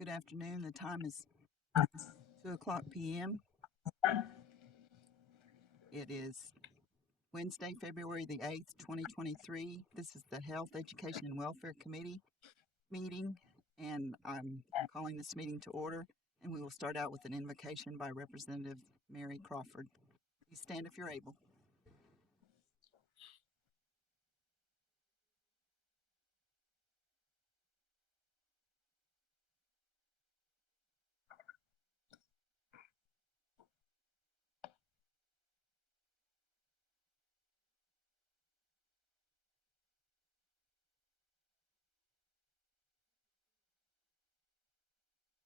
Good afternoon. The time is 2:00 p.m. It is Wednesday, February the 8th, 2023. This is the Health, Education, and Welfare Committee meeting, and I'm calling this meeting to order, and we will start out with an invocation by Representative Mary Crawford. Please stand if you're able.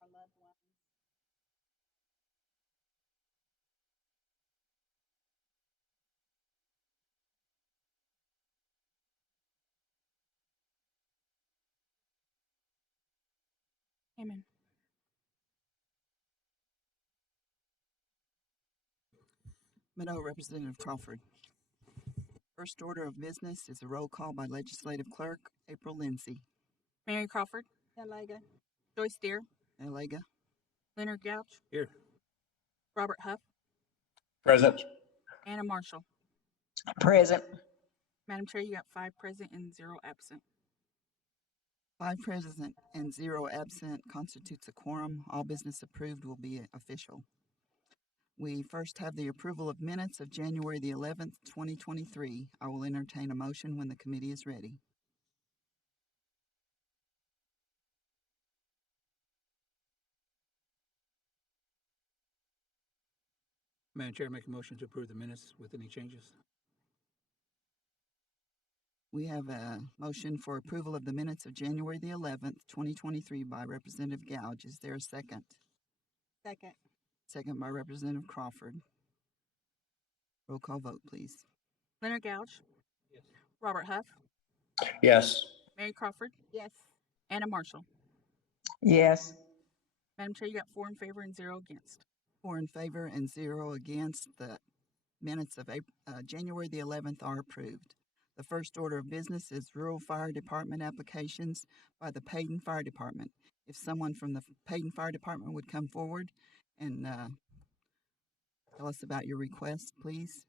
Our loved ones. Amen. Mado, Representative Crawford. First order of business is a roll call by Legislative Clerk April Lindsay. Mary Crawford. Elega. Joyce Deere. Elega. Leonard Gouch. Here. Robert Huff. Present. Anna Marshall. Present. Madam Chair, you got 5 present and 0 absent. 5 present and 0 absent constitutes a quorum. All business approved will be official. We first have the approval of minutes of January the 11th, 2023. I will entertain a motion when the committee is ready. Madam Chair, make a motion to approve the minutes with any changes. We have a motion for approval of the minutes of January the 11th, 2023 by Representative Gouge. Is there a second? Second. Second by Representative Crawford. Roll call vote, please. Leonard Gouch. Yes. Robert Huff. Yes. Mary Crawford. Yes. Anna Marshall. Yes. Madam Chair, you got 4 in favor and 0 against. 4 in favor and 0 against. The minutes of January the 11th are approved. The first order of business is Rural Fire Department applications by the Payton Fire Department. If someone from the Payton Fire Department would come forward and tell us about your request, please.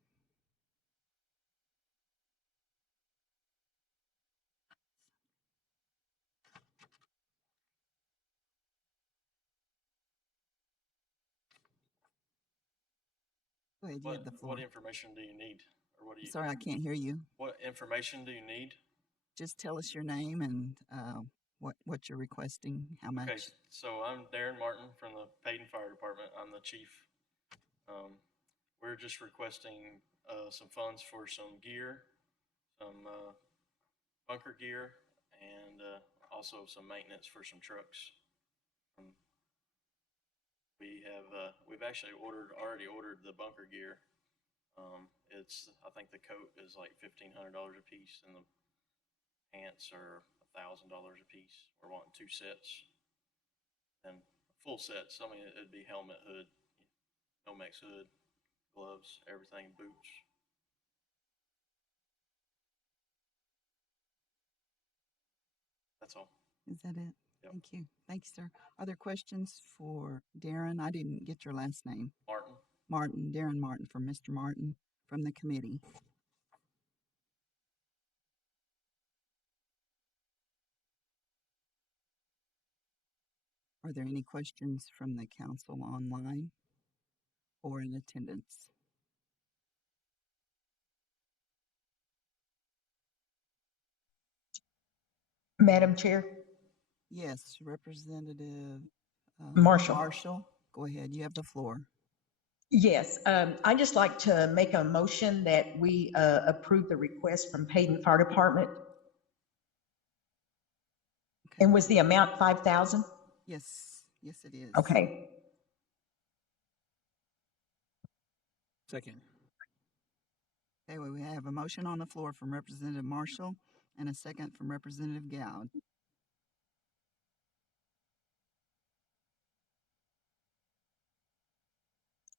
Go ahead, you have the floor. What information do you need? Or what do you? Sorry, I can't hear you. What information do you need? Just tell us your name and what you're requesting, how much. Okay, so I'm Darren Martin from the Payton Fire Department. I'm the chief. We're just requesting some funds for some gear, some bunker gear, and also some maintenance for some trucks. We've actually already ordered the bunker gear. I think the coat is like $1,500 a piece, and the pants are $1,000 a piece. We're wanting 2 sets and full sets. I mean, it'd be helmet, hood, Nomex hood, gloves, everything, boots. That's all. Is that it? Yep. Thank you. Thank you, sir. Are there questions for Darren? I didn't get your last name. Martin. Martin, Darren Martin, from Mr. Martin from the committee. Are there any questions from the council online or in attendance? Madam Chair. Yes, Representative Marshall. Marshall, go ahead. You have the floor. Yes. I'd just like to make a motion that we approve the request from Payton Fire Department. Okay. And was the amount 5,000? Yes, yes, it is. Okay. Second. Okay, well, we have a motion on the floor from Representative Marshall and a second from Representative Gouge.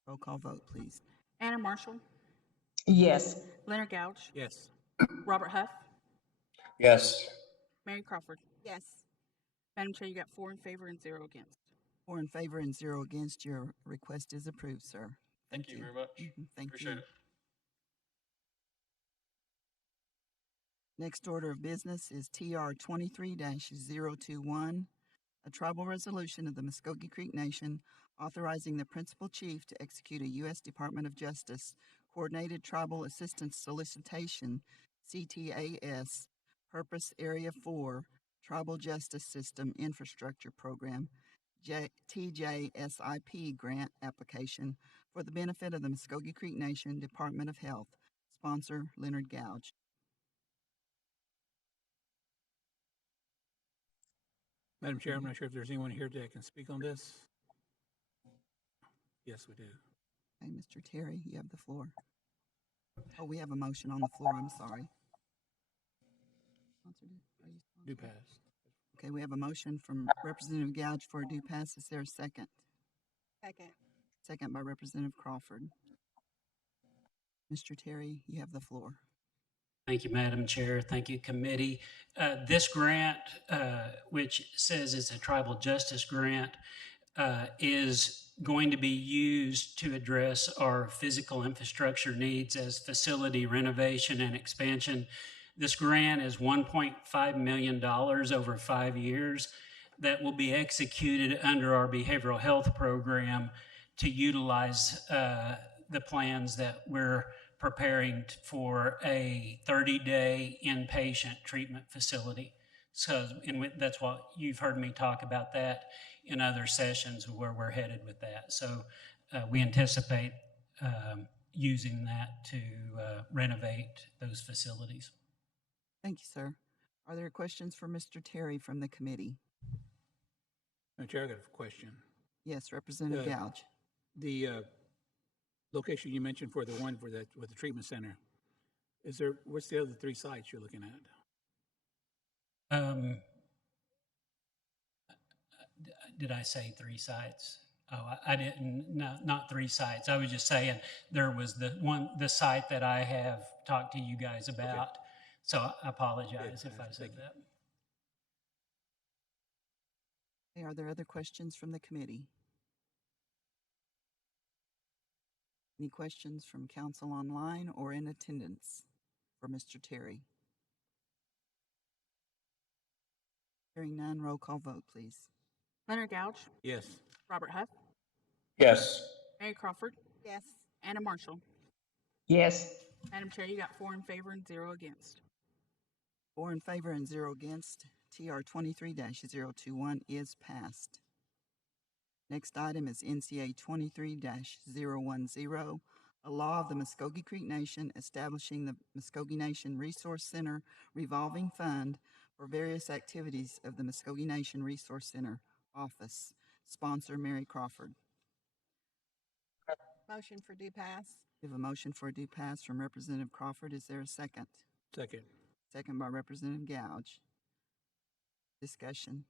Roll call vote, please. Anna Marshall. Yes. Leonard Gouch. Yes. Robert Huff. Yes. Mary Crawford. Yes. Madam Chair, you got 4 in favor and 0 against. 4 in favor and 0 against. Your request is approved, sir. Thank you very much. Thank Appreciate you. it. Next order of business is TR 23-021, a tribal resolution of the Muskogee Creek Nation authorizing the principal chief to execute a U.S. Department of Justice Coordinated Tribal Assistance Solicitation, CTAS, Purpose Area 4, Tribal Justice System Infrastructure Program, TJSIP grant application for the benefit of the Muskogee Creek Nation Department of Health. Sponsor, Leonard Gouge. Madam Chair, I'm not sure if there's anyone here that can speak on this. Yes, we do. Okay, Mr. Terry, you have the floor. Oh, we have a motion on the floor. I'm sorry. Do pass. Okay, we have a motion from Representative Gouge for a due pass. Is there a second? Second. Second by Representative Crawford. Mr. Terry, you have the floor. Thank you, Madam Chair. Thank you, committee. This grant, which says it's a tribal justice grant, is going to be used to address our physical infrastructure needs as facility renovation and expansion. This grant is $1.5 million over 5 years that will be executed under our behavioral health program to utilize the plans that we're preparing for a 30-day inpatient treatment facility. So, and that's what you've heard me talk about that in other sessions where we're headed with that. So we anticipate using that to renovate those facilities. Thank you, sir. Are there questions for Mr. Terry from the committee? Madam Chair, I got a question. Yes, Representative Gouge. The location you mentioned for the one for with the treatment center, what's the other 3 sites you're looking at? Did I say 3 sites? Oh, I didn't. No, not 3 sites. I was just saying there was the site that I have talked to you guys about. Okay. So I apologize if I said that. Okay, are there other questions from the committee? Any questions from council online or in attendance for Mr. Terry? Hearing none, roll call vote, please. Leonard Gouge, Yes. Robert Huff, Yes. Mary Crawford, Yes. Anna Marshall. Yes. Madam Chair, you got 4 in favor and 0 against. 4 in favor and 0 against. TR 23-021 is passed. Next item is NCA 23-010, a law of the Muskogee Creek Nation establishing the Muskogee Nation Resource Center revolving fund for various activities of the Muskogee Nation Resource Center office. Sponsor, Mary Crawford. Motion for due pass. We have a motion for a due pass from Representative Crawford. Is there a second? Second. Second by Representative Gouge. Discussion.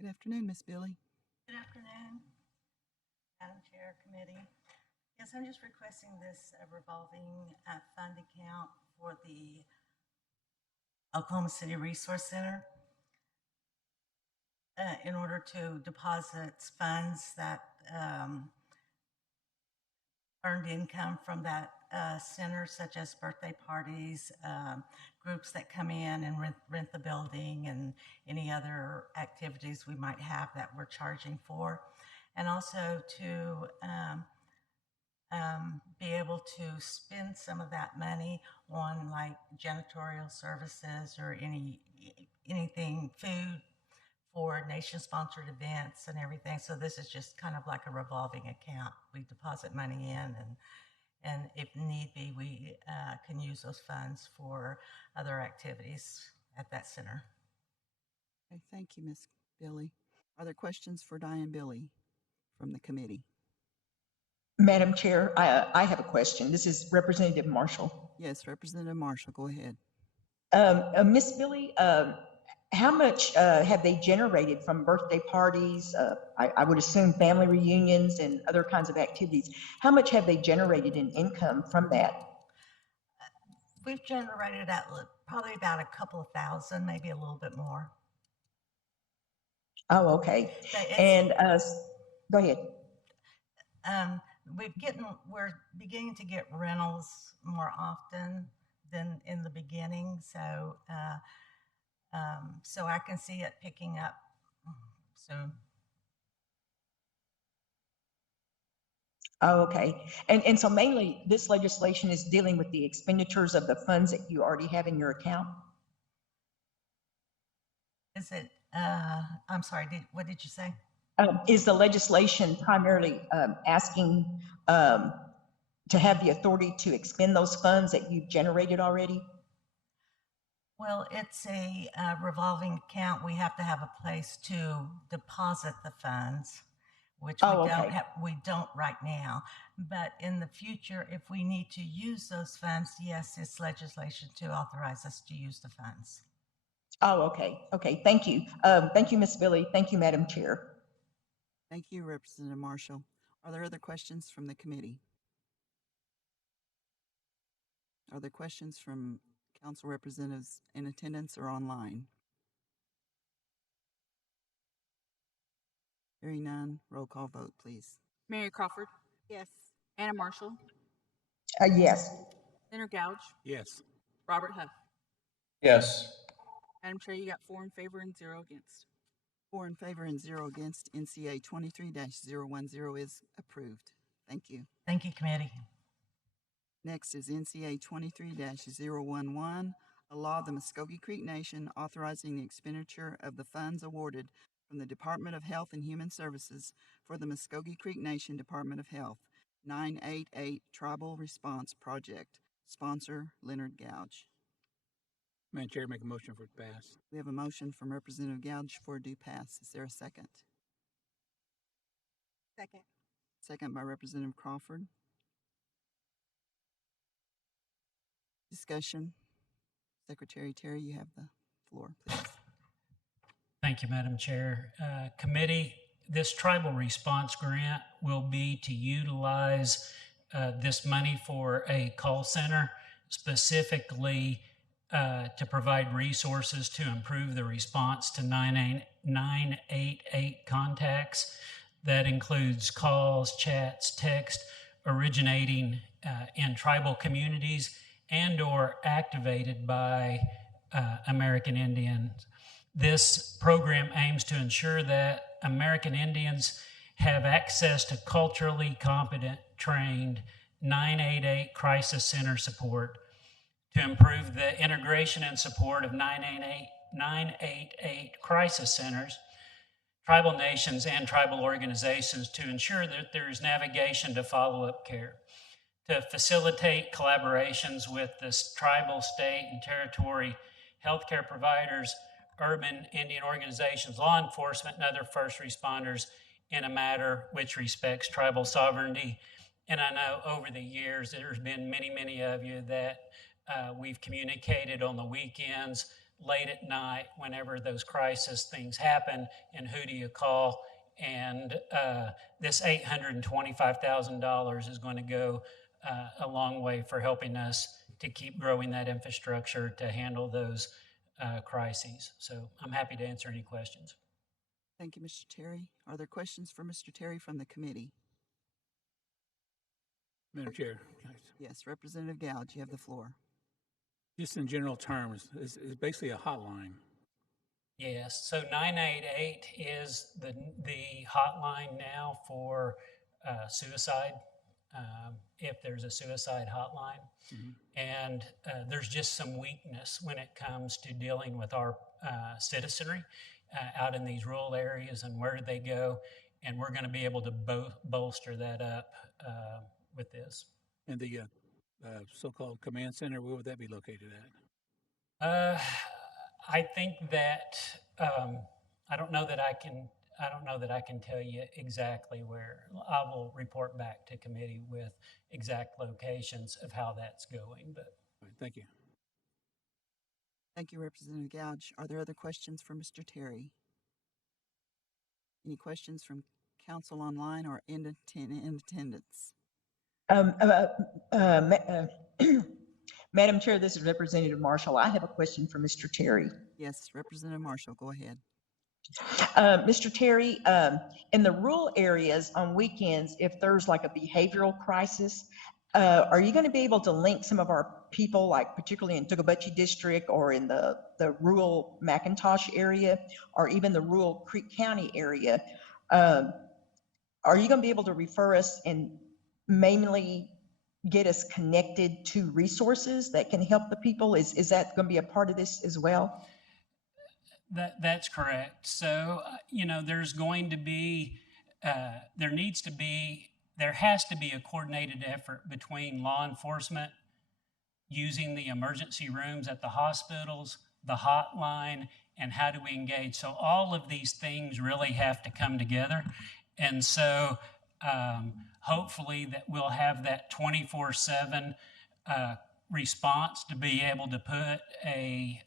Good afternoon, Miss Billy. Good afternoon, Madam Chair, Committee. Yes, I'm just requesting this revolving fund account for the Oklahoma City Resource Center in order to deposit funds that earned income from that center, such as birthday parties, groups that come in and rent the building, and any other activities we might have that we're charging for. And also to be able to spend some of that money on like janitorial services or anything, food for nation-sponsored events and everything. So this is just kind of like a revolving account. We deposit money in, and if need be, we can use those funds for other activities at that center. Okay, thank you, Miss Billy. Are there questions for Diane Billy from the committee? Madam Chair, I have a question. This is Representative Marshall. Yes, Representative Marshall, go ahead. Miss Billy, how much have they generated from birthday parties? I would assume family reunions and other kinds of activities. How much have they generated in income from that? we've generated probably about a couple of thousand, maybe a little bit more. Oh, okay. But it's, And go ahead. we're beginning to get rentals more often than in the beginning, so so I can see it picking up soon. Oh, okay. And so mainly this legislation is dealing with the expenditures of the funds that you already have in your account? Is it, I'm sorry, what did you say? Is the legislation primarily asking to have the authority to expend those funds that you've generated already? Well, it's a revolving account. We have to have a place to deposit the funds, which Oh, okay. we don't right now. But in the future, if we need to use those funds, yes, it's legislation to authorize us to use the funds. Oh, okay. Okay, thank you. Thank you, Ms. Billy. Thank you, Madam Chair. Thank you, Representative Marshall. Are there other questions from the committee? Are there questions from council representatives in attendance or online? Hearing none, roll call vote, please. Mary Crawford. Yes. Anna Marshall. Yes. Leonard Gouge. Yes. Robert Huff. Yes. Madam Chair, you got 4 in favor and 0 against. 4 in favor and 0 against. NCA 23-010 is approved. Thank you. Thank you, committee. Next is NCA 23-011, a law of the Muskogee Creek Nation authorizing the expenditure of the funds awarded from the Department of Health and Human Services for the Muskogee Creek Nation Department of Health 988 Tribal Response Project. Sponsor Leonard Gouge. Madam Chair, make a motion for it to pass. We have a motion from Representative Gouge for due pass. Is there a second? Second. Second by Representative Crawford. Discussion. Secretary Terry, you have the floor, please. Thank you, Madam Chair. Committee, this tribal response grant will be to utilize this money for a call center, specifically to provide resources to improve the response to 988 contacts. That includes calls, chats, text originating in tribal communities and or activated by American Indians. This program aims to ensure that American Indians have access to culturally competent, trained 988 crisis center support to improve the integration and support of 988 crisis centers, tribal nations, and tribal organizations to ensure that there is navigation to follow-up care, to facilitate collaborations with the tribal, state, and territory healthcare providers, urban Indian organizations, law enforcement, and other first responders in a matter which respects tribal sovereignty. And I know over the years, there's been many of you that we've communicated on the weekends, late at night, whenever those crisis things happen, and who do you call? And this $825,000 is going to go a long way for helping us to keep growing that infrastructure to handle those crises. So I'm happy to answer any questions. Thank you, Mr. Terry. Are there questions for Mr. Terry from the committee? Madam Chair, Yes, Representative Gouge, you have the floor. just in general terms, it's basically a hotline. Yes, so 988 is the hotline now for suicide, if there's a suicide hotline. Mm-hmm. And there's just some weakness when it comes to dealing with our citizenry out in these rural areas and where do they go. And we're going to be able to bolster that up with this. And the so-called command center, where would that be located at? I think that I don't know that I can tell you exactly where. I will report back to committee with exact locations of how that's going. But All right, thank you. Thank you, Representative Gouge. Are there other questions for Mr. Terry? Any questions from council online or in attendance? Madam Chair, this is Representative Marshall. I have a question for Mr. Terry. Yes, Representative Marshall, go ahead. Mr. Terry, in the rural areas on weekends, if there's like a behavioral crisis, are you going to be able to link some of our people, like particularly in Tocobuchee District or in the rural McIntosh area, or even the rural Creek County area? Are you going to be able to refer us and mainly get us connected to resources that can help the people? Is that going to be a part of this as well? That's correct. So, there's going to be, there has to be a coordinated effort between law enforcement using the emergency rooms at the hospitals, the hotline, and how do we engage. So all of these things really have to come together. And so hopefully that we'll have that 24/7 response to be able to put a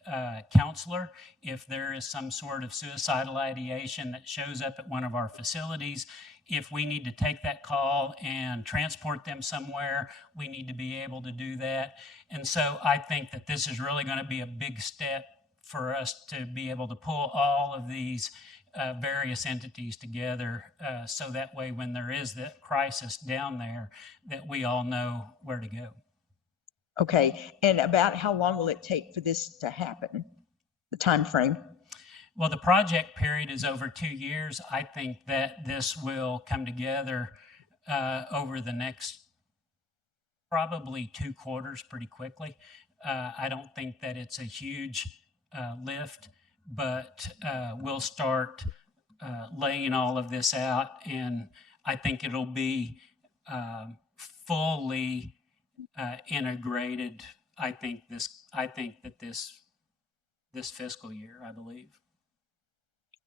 counselor if there is some sort of suicidal ideation that shows up at one of our facilities. If we need to take that call and transport them somewhere, we need to be able to do that. And so I think that this is really going to be a big step for us to be able to pull all of these various entities together so that way when there is that crisis down there, that we all know where to go. Okay, and about how long will it take for this to happen, the time frame? Well, the project period is over 2 years. I think that this will come together over the next probably 2 quarters pretty quickly. I don't think that it's a huge lift, but we'll start laying all of this out, and I think it'll be fully integrated. I think that this fiscal year, I believe.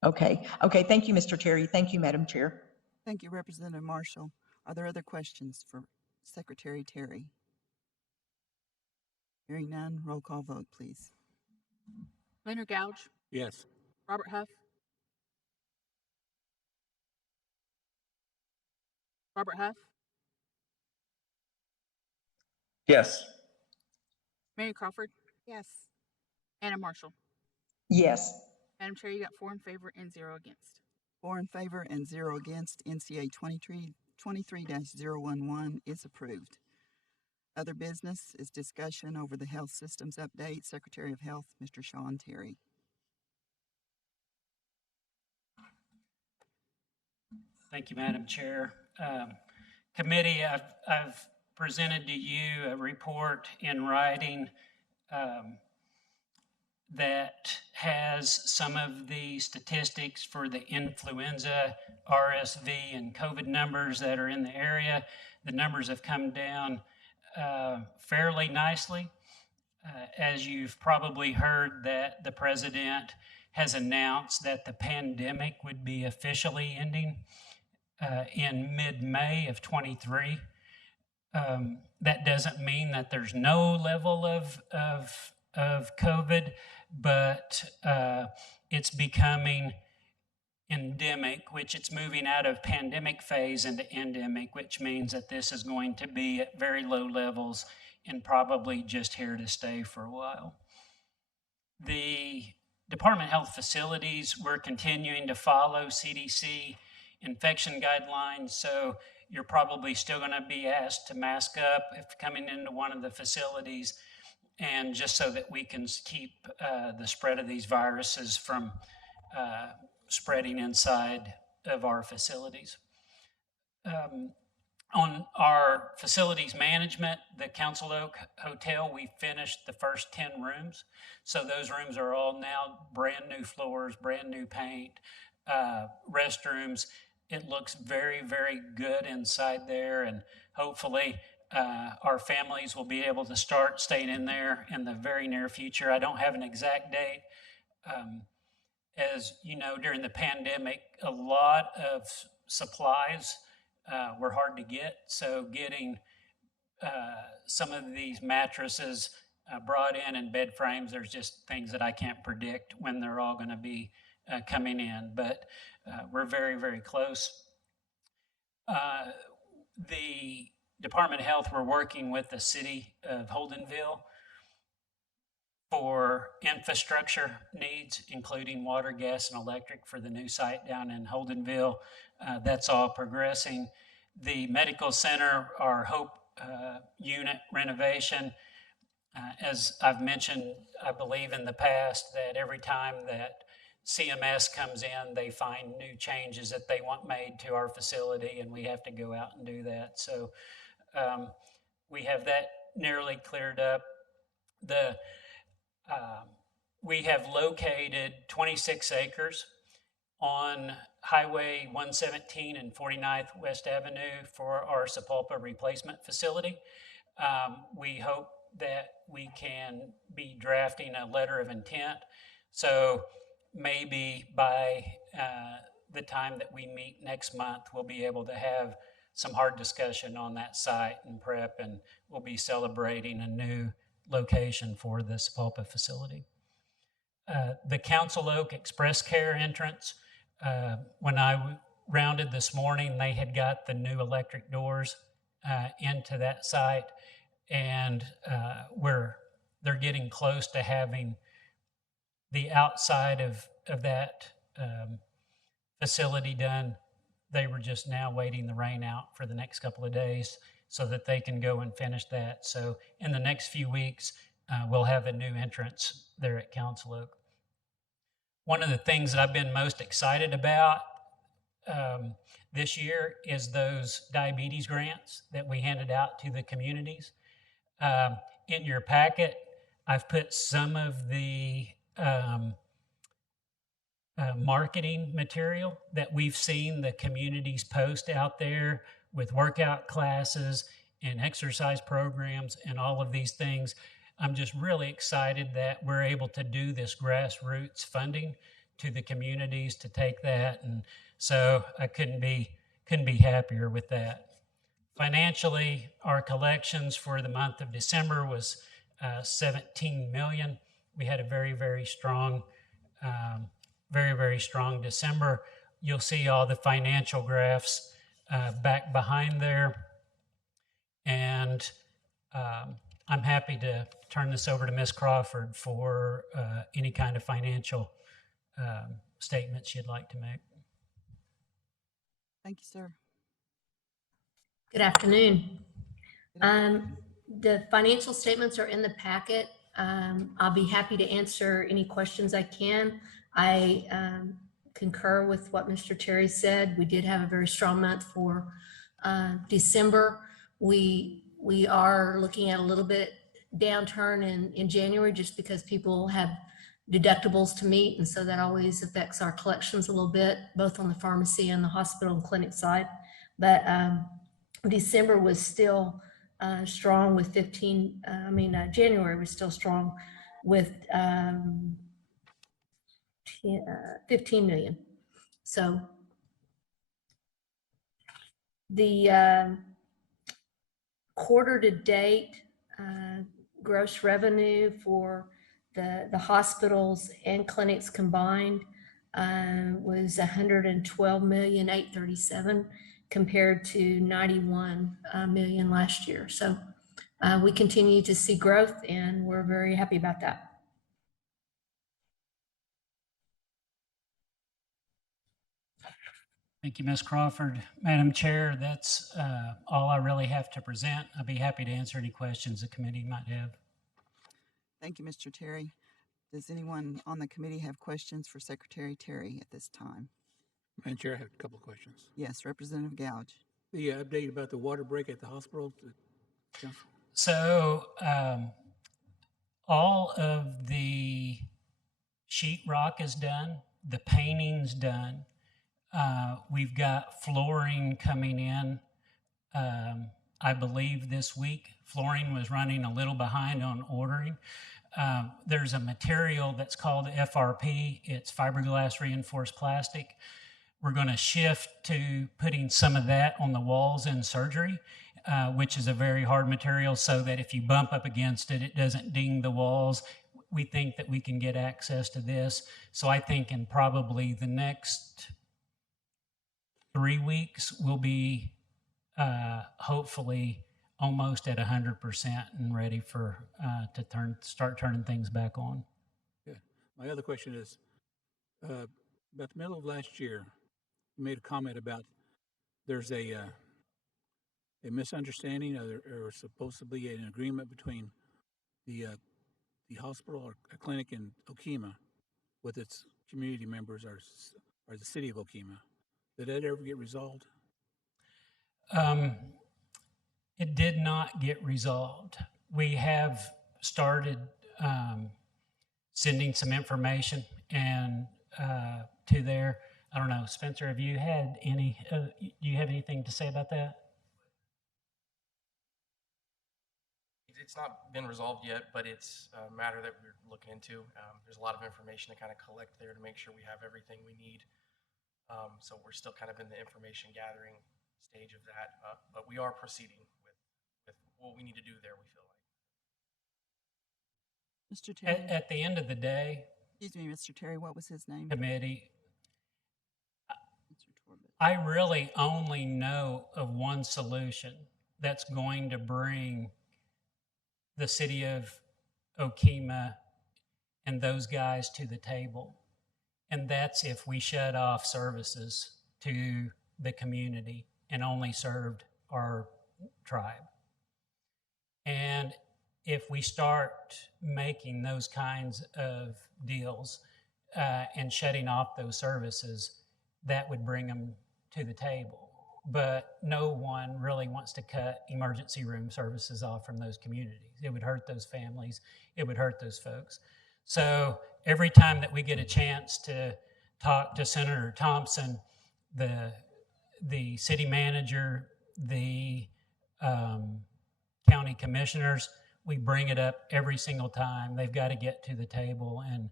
Okay. Thank you, Mr. Terry. Thank you, Madam Chair. Thank you, Representative Marshall. Are there other questions for Secretary Terry? Hearing none, roll call vote, please. Leonard Gouge, Yes. Robert Huff, Robert Huff, Yes. Mary Crawford, Yes. Anna Marshall. Yes. Madam Chair, you got 4 in favor and 0 against. 4 in favor and 0 against. NCA 23-011 is approved. Other business is discussion over the health systems update. Secretary of Health, Mr. Sean Terry. Thank you, Madam Chair. Committee, I've presented to you a report in writing that has some of the statistics for the influenza, RSV, and COVID numbers that are in the area. The numbers have come down fairly nicely. As you've probably heard, that the president has announced that the pandemic would be officially ending in mid-May of 23. That doesn't mean that there's no level of COVID, but it's becoming endemic, which it's moving out of pandemic phase into endemic, which means that this is going to be at very low levels and probably just here to stay for a while. The Department of Health facilities, we're continuing to follow CDC infection guidelines, so you're probably still going to be asked to mask up if coming into one of the facilities, and just so that we can keep the spread of these viruses from spreading inside of our facilities. On our facilities management, the Council Oak Hotel, we finished the first 10 rooms. So those rooms are all now brand new floors, brand new paint, restrooms. It looks very, very good inside there, and hopefully our families will be able to start staying in there in the very near future. I don't have an exact date. As you know, during the pandemic, a lot of supplies were hard to get. So getting some of these mattresses brought in and bed frames, there's just things that I can't predict when they're all going to be coming in, but we're very, very close. The Department of Health, we're working with the city of Holdenville for infrastructure needs, including water, gas, and electric for the new site down in Holdenville. That's all progressing. The medical center, our Hope unit renovation, as I've mentioned, I believe in the past, that every time that CMS comes in, they find new changes that they want made to our facility, and we have to go out and do that. So we have that nearly cleared up. We have located 26 acres on Highway 117 and 49th West Avenue for our Sapulpa replacement facility. We hope that we can be drafting a letter of intent. So maybe by the time that we meet next month, we'll be able to have some hard discussion on that site and prep, and we'll be celebrating a new location for the Sapulpa facility. The Council Oak Express Care entrance, when I rounded this morning, they had got the new electric doors into that site, and they're getting close to having the outside of that facility done. They were just now waiting the rain out for the next couple of days so that they can go and finish that. So in the next few weeks, we'll have a new entrance there at Council Oak. One of the things that I've been most excited about this year is those diabetes grants that we handed out to the communities. In your packet, I've put some of the marketing material that we've seen the communities post out there with workout classes and exercise programs and all of these things. I'm just really excited that we're able to do this grassroots funding to the communities to take that. And so I couldn't be happier with that. Financially, our collections for the month of December was 17 million. We had a very, very strong December. You'll see all the financial graphs back behind there. And I'm happy to turn this over to Ms. Crawford for any kind of financial statements you'd like to make. Thank you, sir. Good afternoon. The financial statements are in the packet. I'll be happy to answer any questions I can. I concur with what Mr. Terry said. We did have a very strong month for December. We are looking at a little bit downturn in January just because people have deductibles to meet, and so that always affects our collections a little bit, both on the pharmacy and the hospital and clinic side. But December was still strong with January was still strong with 15 million. So the quarter to date gross revenue for the hospitals and clinics combined was 112,837,000 compared to 91 million last year. So we continue to see growth, and we're very happy about that. Thank you, Ms. Crawford. Madam Chair, that's all I really have to present. I'd be happy to answer any questions the committee might have. Thank you, Mr. Terry. Does anyone on the committee have questions for Secretary Terry at this time? Madam Chair, I have a couple of questions. Yes, Representative Gouge. The update about the water break at the hospital? So all of the sheetrock is done. The painting's done. We've got flooring coming in, I believe this week. Flooring was running a little behind on ordering. There's a material that's called FRP. It's fiberglass reinforced plastic. We're going to shift to putting some of that on the walls in surgery, which is a very hard material, so that if you bump up against it, it doesn't ding the walls. We think that we can get access to this. So I think in probably the next 3 weeks, we'll be hopefully almost at 100% and ready for to start turning things back on. Good. My other question is, about the middle of last year, you made a comment about there's a misunderstanding or supposedly an agreement between the hospital or a clinic in Okemah with its community members or the city of Okemah. Did that ever get resolved? It did not get resolved. We have started sending some information and to there. I don't know, Spencer, have you had any? Do you have anything to say about that? It's not been resolved yet, but it's a matter that we're looking into. There's a lot of information to kind of collect there to make sure we have everything we need. So we're still kind of in the information gathering stage of that, but we are proceeding with what we need to do there, we feel like. Mr. Terry, At the end of the day, excuse me, Mr. Terry, what was his name? committee, Mr. Torbett. I really only know of one solution that's going to bring the city of Okemah and those guys to the table. And that's if we shut off services to the community and only served our tribe. And if we start making those kinds of deals and shutting off those services, that would bring them to the table. But no one really wants to cut emergency room services off from those communities. It would hurt those families. It would hurt those folks. So every time that we get a chance to talk to Senator Thompson, the city manager, the county commissioners, we bring it up every single time. They've got to get to the table. And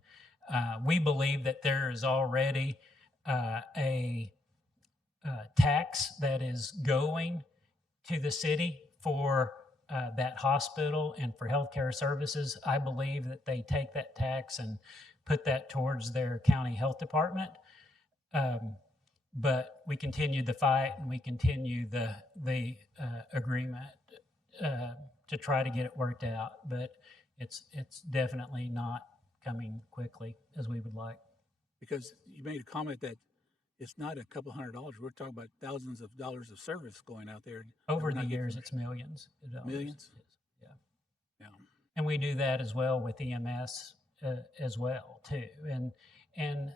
we believe that there is already a tax that is going to the city for that hospital and for healthcare services. I believe that they take that tax and put that towards their county health department. But we continue the fight and we continue the agreement to try to get it worked out. But it's definitely not coming quickly as we would like. Because you made a comment that it's not a couple $100. We're talking about thousands of dollars of service going out there. Over the years, it's millions of dollars. Millions? Yeah. Yeah. And we do that as well with EMS as well too. And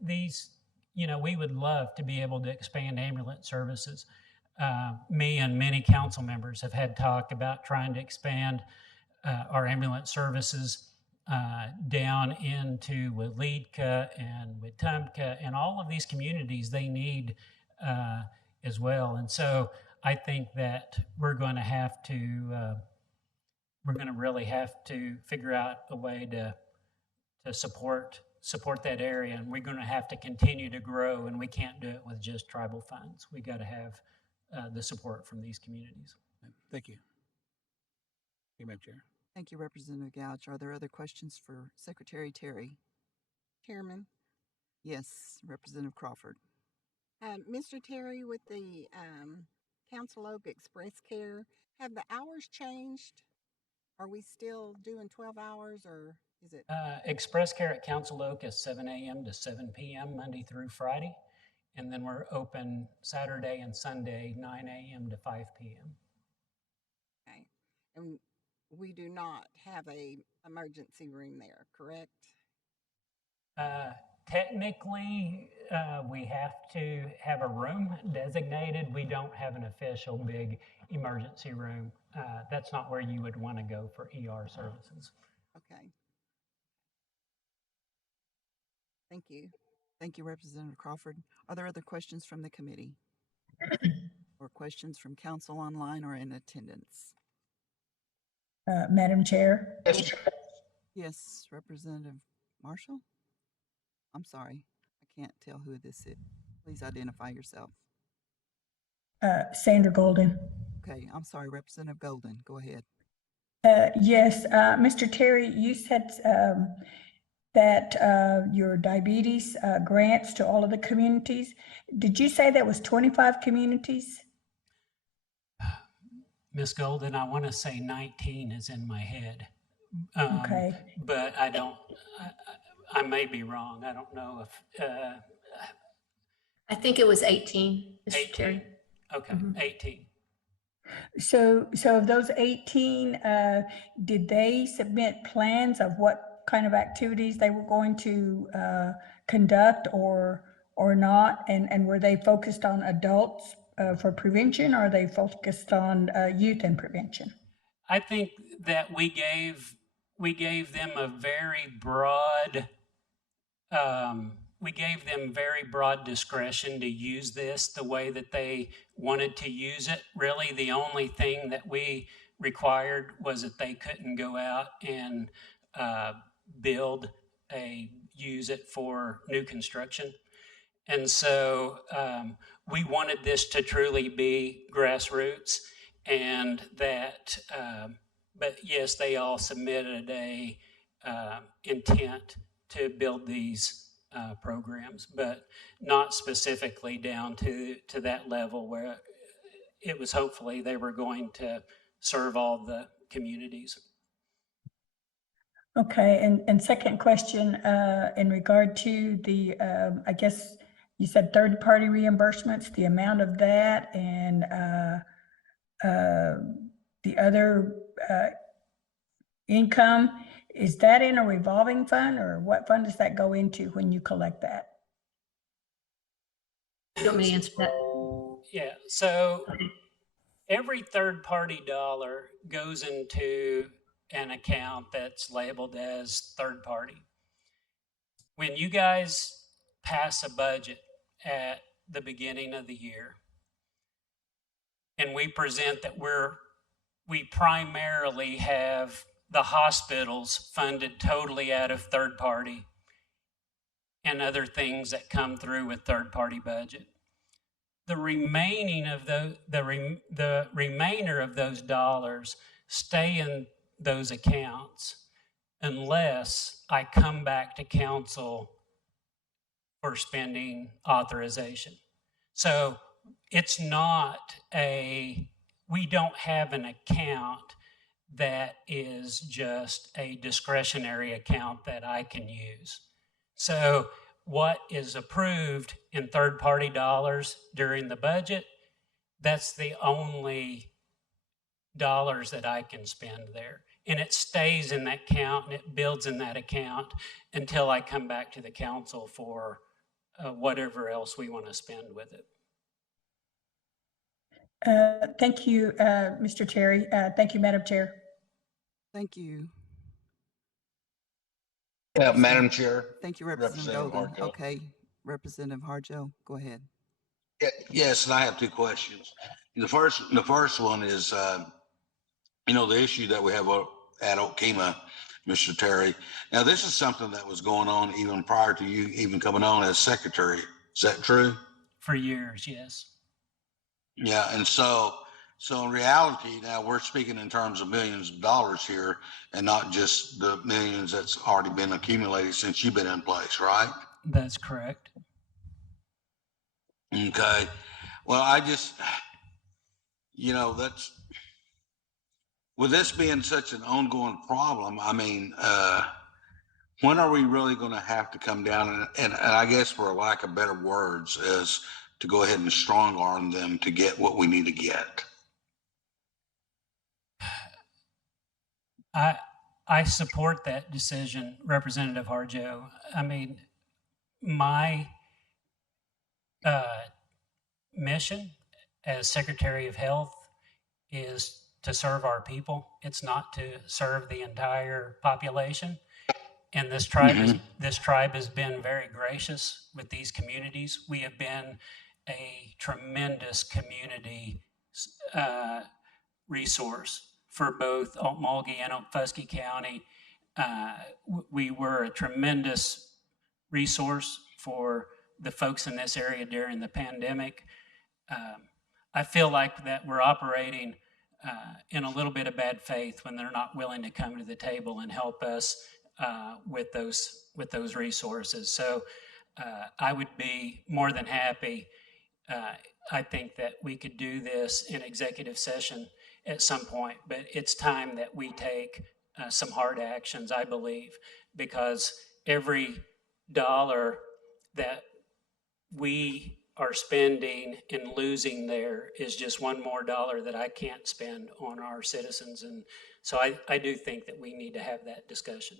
these, you know, we would love to be able to expand ambulance services. Me and many council members have had talk about trying to expand our ambulance services down into Waleedka and Wetumpka and all of these communities they need as well. And so I think that we're going to have to, really have to figure out a way to support that area. And we're going to have to continue to grow, and we can't do it with just tribal funds. We got to have the support from these communities. Thank you. Thank you, Madam Chair. Thank you, Representative Gouch. Are there other questions for Secretary Terry? Chairman, Yes, Representative Crawford. Mr. Terry, with the Council Oak Express Care, have the hours changed? Are we still doing 12 hours or is it? Express Care at Council Oak is 7 a.m. to 7 p.m. Monday through Friday. And then we're open Saturday and Sunday, 9 a.m. to 5 p.m. Okay. And we do not have a emergency room there, correct? Technically, we have to have a room designated. We don't have an official big emergency room. That's not where you would want to go for ER services. Okay. Thank you. Thank you, Representative Crawford. Are there other questions from the committee? Or questions from council online or in attendance? Madam Chair? Yes, Representative Marshall? I'm sorry, I can't tell who this is. Please identify yourself. Sandra Golden. Okay, I'm sorry, Representative Golden, go ahead. Yes, Mr. Terry, you said that your diabetes grants to all of the communities. Did you say that was 25 communities? Ms. Golden, I want to say 19 is in my head. Okay. But I don't, I may be wrong. I don't know if, I think it was 18, Mr. 18. Terry. Okay, 18. So of those 18, did they submit plans of what kind of activities they were going to conduct or not? And were they focused on adults for prevention, or are they focused on youth and prevention? I think that we gave them a very broad, we gave them very broad discretion to use this the way that they wanted to use it. Really, the only thing that we required was that they couldn't go out and use it for new construction. And so we wanted this to truly be grassroots, and that, but yes, they all submitted a intent to build these programs, but not specifically down to that level where it was hopefully they were going to serve all the communities. Okay, and second question, in regard to the, I guess you said third-party reimbursements, the amount of that, and the other income, is that in a revolving fund, or what fund does that go into when you collect that? You want me to answer that? Yeah, so every third-party dollar goes into an account that's labeled as third party. When you guys pass a budget at the beginning of the year, and we present that we primarily have the hospitals funded totally out of third party and other things that come through with third party budget. The remaining of the remainder of those dollars stay in those accounts unless I come back to council for spending authorization. So it's not we don't have an account that is just a discretionary account that I can use. So what is approved in third-party dollars during the budget, that's the only dollars that I can spend there. And it stays in that account and it builds in that account until I come back to the council for whatever else we want to spend with it. Thank you, Mr. Terry. Thank you, Madam Chair. Thank you. Madam Chair. Thank you, Representative Golden. Harjo. Okay, Representative Harjo, go ahead. Yes, and I have two questions. The first one is, the issue that we have at Okema, Mr. Terry. Now, this is something that was going on even prior to you even coming on as secretary. Is that true? For years, yes. Yeah, and so in reality, now we're speaking in terms of millions of dollars here, and not just the millions that's already been accumulated since you've been in place, right? That's correct. Okay. Well, I just, that's, with this being such an ongoing problem, I mean, when are we really going to have to come down and I guess for lack of better words is to go ahead and strong arm them to get what we need to get? I support that decision, Representative Harjo. I mean, my mission as Secretary of Health is to serve our people. It's not to serve the entire population. And this tribe has been very gracious with these communities. We have been a tremendous community resource for both Okmulgee and Okfuskee County. We were a tremendous resource for the folks in this area during the pandemic. I feel like that we're operating in a little bit of bad faith when they're not willing to come to the table and help us with those resources. So I would be more than happy. I think that we could do this in executive session at some point, but it's time that we take some hard actions, I believe, because every dollar that we are spending and losing there is just one more dollar that I can't spend on our citizens. And so I do think that we need to have that discussion.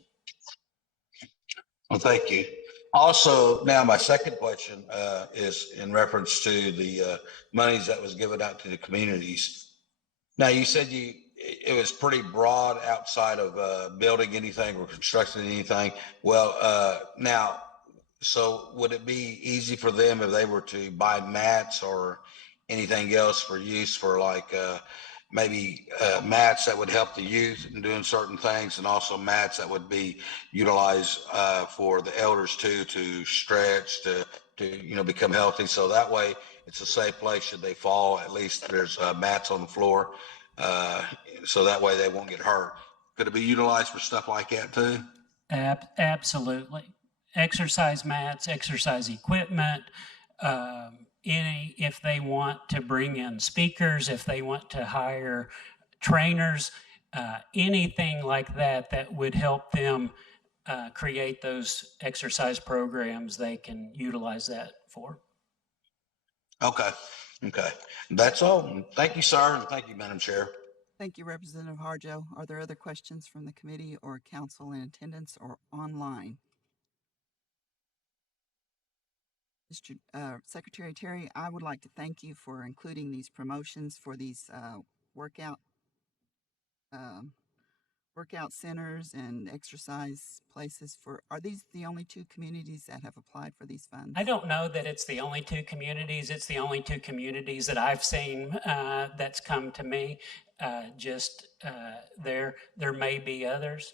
Well, thank you. Also, now my second question is in reference to the monies that was given out to the communities. Now, you said it was pretty broad outside of building anything or constructing anything. Well, now, so would it be easy for them if they were to buy mats or anything else for use for like maybe mats that would help the youth in doing certain things, and also mats that would be utilized for the elders too, to stretch, to become healthy. So that way it's a safe place should they fall. At least there's mats on the floor, so that way they won't get hurt. Could it be utilized for stuff like that too? Absolutely. Exercise mats, exercise equipment, if they want to bring in speakers, if they want to hire trainers, anything like that that would help them create those exercise programs, they can utilize that for. Okay. Okay. That's all. Thank you, sir. And thank you, Madam Chair. Thank you, Representative Harjo. Are there other questions from the committee or council in attendance or online? Mr. Secretary Terry, I would like to thank you for including these promotions for these workout centers and exercise places. Are these the only two communities that have applied for these funds? I don't know that it's the only two communities. It's the only two communities that I've seen that's come to me. There may be others.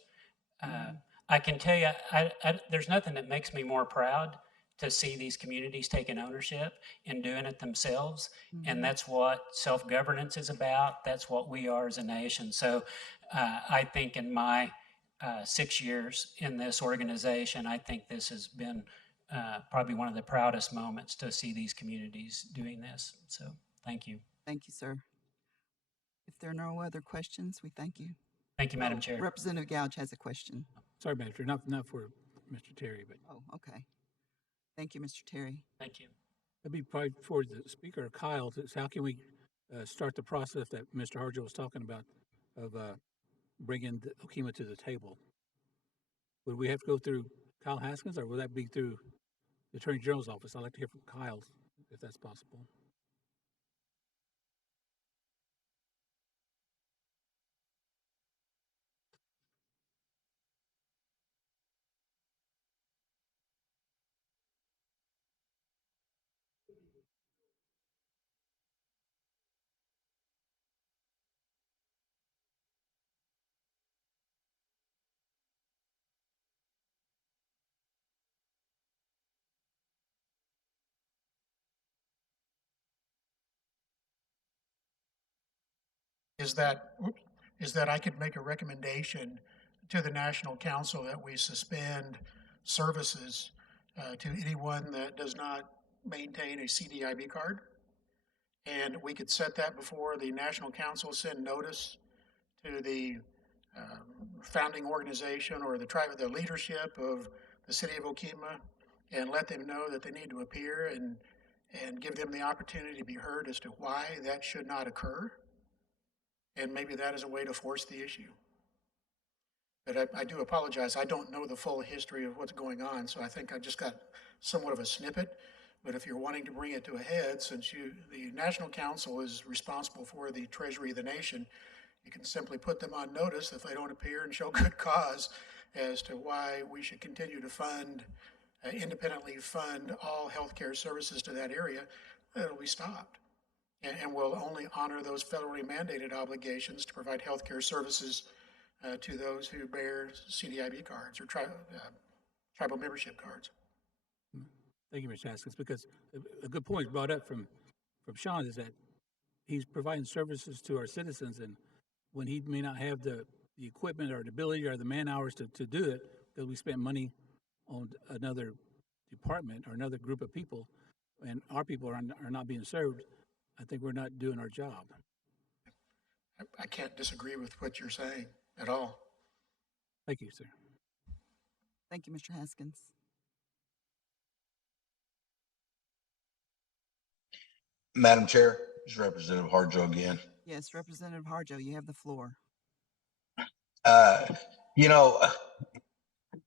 I can tell you, there's nothing that makes me more proud to see these communities taking ownership and doing it themselves. And that's what self-governance is about. That's what we are as a nation. So I think in my 6 years in this organization, I think this has been probably one of the proudest moments to see these communities doing this. So thank you. Thank you, sir. If there are no other questions, we thank you. Thank you, Madam Chair. Representative Gouge has a question. Sorry, Madam Chair, not for Mr. Terry, but. Oh, okay. Thank you, Mr. Terry. Thank you. That'd be probably for the speaker, Kyle. How can we start the process that Mr. Harjo was talking about of bringing the Okemah to the table? Would we have to go through Kyle Haskins, or would that be through the Attorney General's office? I'd like to hear from Kyle, if that's possible. Is that I could make a recommendation to the National Council that we suspend services to anyone that does not maintain a CDIB card. And we could set that before the National Council, send notice to the founding organization or the leadership of the city of Okemah, and let them know that they need to appear and give them the opportunity to be heard as to why that should not occur. And maybe that is a way to force the issue. But I do apologize. I don't know the full history of what's going on, so I think I just got somewhat of a snippet. But if you're wanting to bring it to a head, since the National Council is responsible for the Treasury of the nation, you can simply put them on notice if they don't appear and show good cause as to why we should continue to independently fund all healthcare services to that area. It'll be stopped. And we'll only honor those federally mandated obligations to provide healthcare services to those who bear CDIB cards or tribal membership cards. Thank you, Mr. Haskins, because a good point brought up from Sean is that he's providing services to our citizens, and when he may not have the equipment or the ability or the man hours to do it, because we spend money on another department or another group of people, and our people are not being served, I think we're not doing our job. I can't disagree with what you're saying at all. Thank you, sir. Thank you, Mr. Haskins. Madam Chair, this is Representative Harjo again. Yes, Representative Harjo, you have the floor. Uh, you know,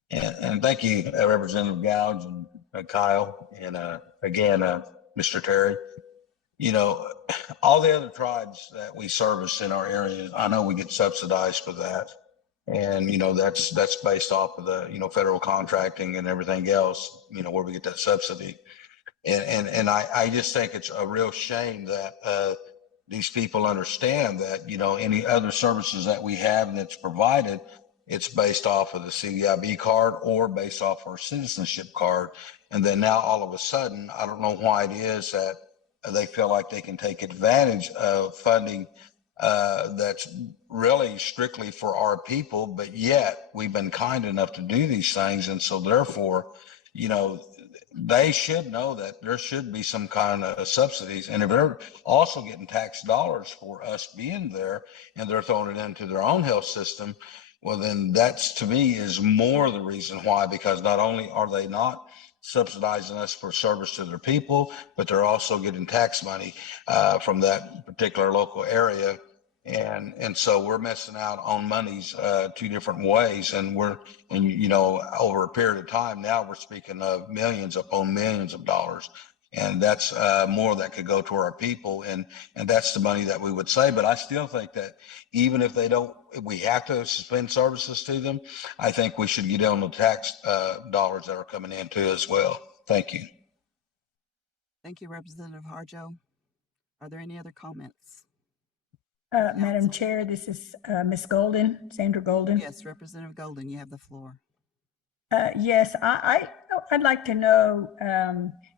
and thank you, Representative Gouge and Kyle, and again, Mr. Terry. You know, all the other tribes that we service in our area, I know we get subsidized for that. And, you know, that's based off of the, you know, federal contracting and everything else, you know, where we get that subsidy. And I just think it's a real shame that these people understand that, you know, any other services that we have that's provided, it's based off of the CVIB card or based off our citizenship card. And then now all of a sudden, I don't know why it is that they feel like they can take advantage of funding that's really strictly for our people, but yet we've been kind enough to do these things. And so therefore, you know, they should know that there should be some kind of subsidies. And if they're also getting tax dollars for us being there and they're throwing it into their own health system, well, then that's, to me, is more the reason why, because not only are they not subsidizing us for service to their people, but they're also getting tax money from that particular local area. And so we're missing out on monies two different ways. And you know, over a period of time now, we're speaking of millions upon millions of dollars. And that's more that could go to our people. And that's the money that we would save. But I still think that even if we have to suspend services to them, I think we should get on the tax dollars that are coming in too as well. Thank you. Thank you, Representative Harjo. Are there any other comments? Madam Chair, this is Ms. Golden, Sandra Golden. Yes, Representative Golden, you have the floor. Yes, I'd like to know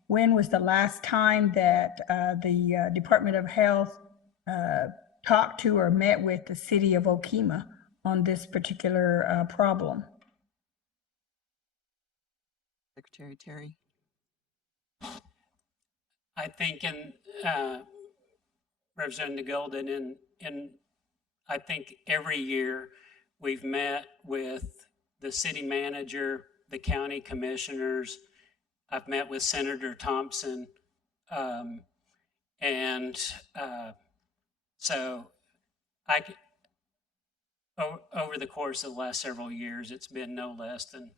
when was the last time that the Department of Health talked to or met with the city of Okemah on this particular problem? Secretary Terry. I think in Representative Golden, in I think every year we've met with the city manager, the county commissioners. I've met with Senator Thompson. So over the course of the last several years, it's been no less than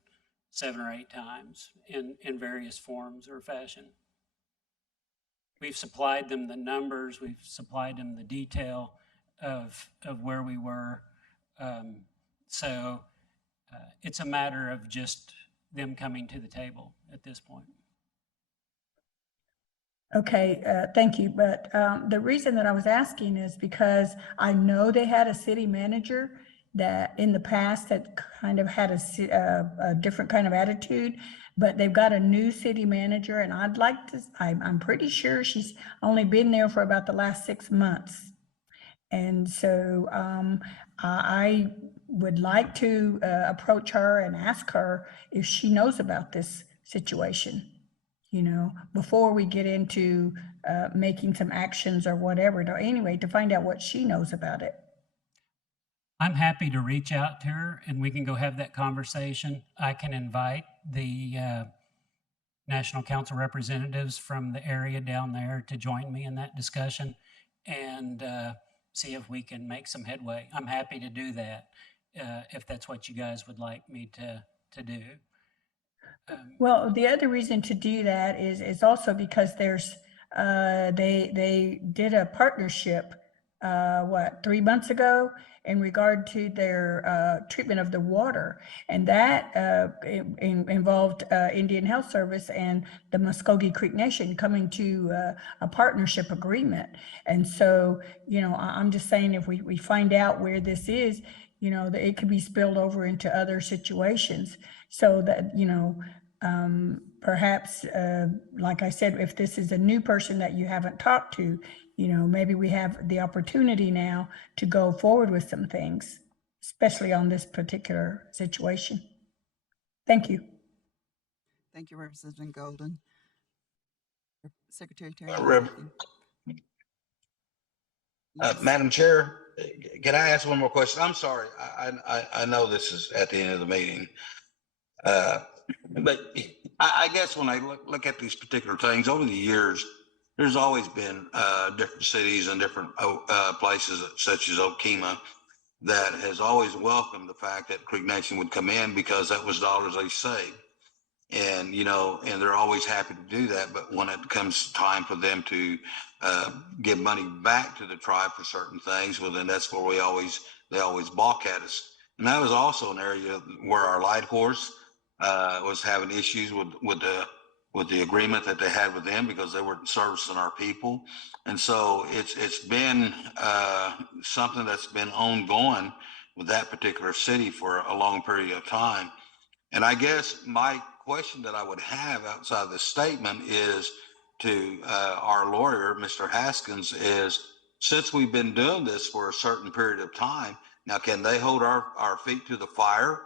7 or 8 times in various forms or fashion. We've supplied them the numbers, we've supplied them the detail of where we were. So it's a matter of just them coming to the table at this point. Okay, thank you. But the reason that I was asking is because I know they had a city manager that in the past that kind of had a different kind of attitude, but they've got a new city manager, and I'd like to, I'm pretty sure she's only been there for about the last 6 months. And so I would like to approach her and ask her if she knows about this situation, you know, before we get into making some actions or whatever. Anyway, to find out what she knows about it. I'm happy to reach out to her and we can go have that conversation. I can invite the National Council representatives from the area down there to join me in that discussion and see if we can make some headway. I'm happy to do that if that's what you guys would like me to do. Well, the other reason to do that is also because there's they did a partnership 3 months ago in regard to their treatment of the water, and that involved Indian Health Service and the Muskogee Creek Nation coming to a partnership agreement. And so, you know, I'm just saying if we find out where this is, you know, that it could be spilled over into other situations, so that, you know, perhaps, like I said, if this is a new person that you haven't talked to, you know, maybe we have the opportunity now to go forward with some things, especially on this particular situation. Thank you. Thank you, Representative Golden. Secretary Terry. Madam Chair, Can I ask one more question? I'm sorry. I know this is at the end of the meeting. Uh, but I guess when I look at these particular things over the years, there's always been different cities and different places such as Okemah that has always welcomed the fact that Creek Nation would come in because that was dollars they saved. And, and they're always happy to do that. But when it comes time for them to give money back to the tribe for certain things, well, then that's where they always balk at us. And that was also an area where our light horse was having issues with the agreement that they had with them because they weren't servicing our people. And so it's been something that's been ongoing with that particular city for a long period of time. And I guess my question that I would have outside of this statement is to our lawyer, Mr. Haskins, is since we've been doing this for a certain period of time, now can they hold our feet to the fire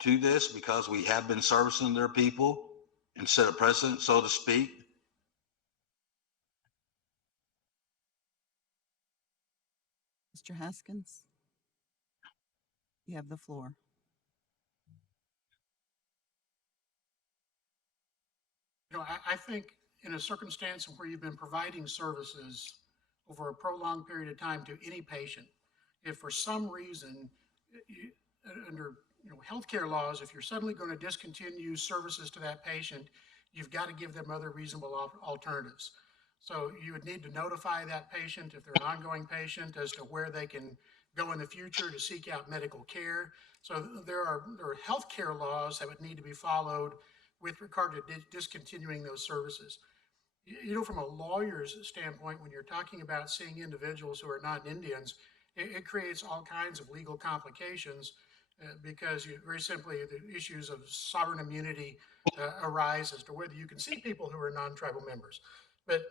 to this because we have been servicing their people instead of precedent, so to speak? Mr. Haskins, you have the floor. I think in a circumstance where you've been providing services over a prolonged period of time to any patient, if for some reason, you, under healthcare laws, if you're suddenly going to discontinue services to that patient, you've got to give them other reasonable alternatives. So you would need to notify that patient if they're an ongoing patient as to where they can go in the future to seek out medical care. So there are healthcare laws that would need to be followed with regard to discontinuing those services. From a lawyer's standpoint, when you're talking about seeing individuals who are not Indians, it creates all kinds of legal complications because very simply the issues of sovereign immunity arise as to whether you can see people who are non-tribal members. But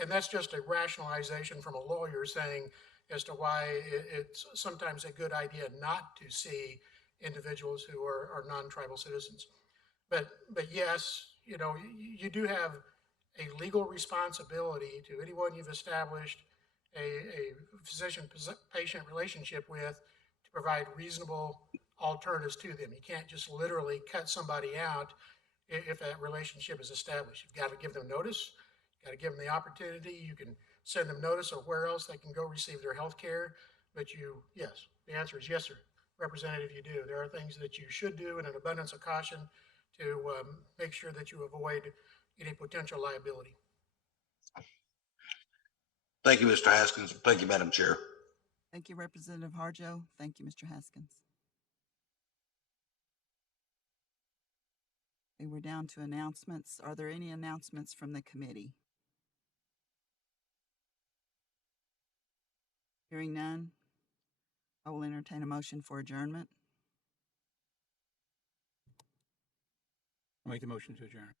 and that's just a rationalization from a lawyer saying as to why it's sometimes a good idea not to see individuals who are non-tribal citizens. But yes, you do have a legal responsibility to anyone you've established a physician-patient relationship with to provide reasonable alternatives to them. You can't just literally cut somebody out if that relationship is established. You've got to give them notice. You've got to give them the opportunity. You can send them notice of where else they can go receive their health care. But yes, the answer is yes, sir. Representative, you do. There are things that you should do in an abundance of caution to make sure that you avoid any potential liability. Thank you, Mr. Haskins. Thank you, Madam Chair. Thank you, Representative Harjo. Thank you, Mr. Haskins. Okay, we're down to announcements. Are there any announcements from the committee? Hearing none, I will entertain a motion for adjournment. I'll make the motion to adjourn.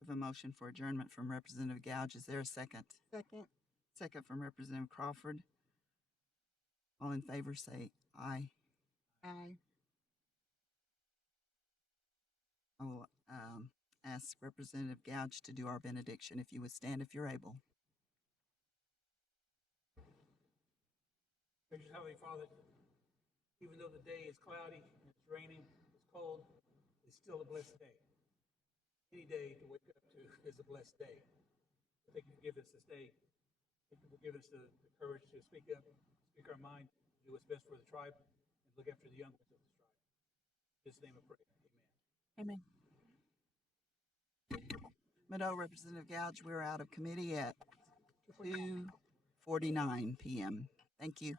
We have a motion for adjournment from Representative Gouge. Is there a second? Second. Second from Representative Crawford. All in favor say aye. Aye. I will ask Representative Gouge to do our benediction. If you would stand if you're able. Gracious Heavenly Father, even though the day is cloudy, it's raining, it's cold, it's still a blessed day. Any day to wake up to is a blessed day. Thank you for giving us this day. Thank you for giving us the courage to speak up, speak our mind, do what's best for the tribe, and look after the young ones of this tribe. In His name I pray. Amen. Amen. Mado, Representative Gouge, we're out of committee at 2:49 p.m. Thank you.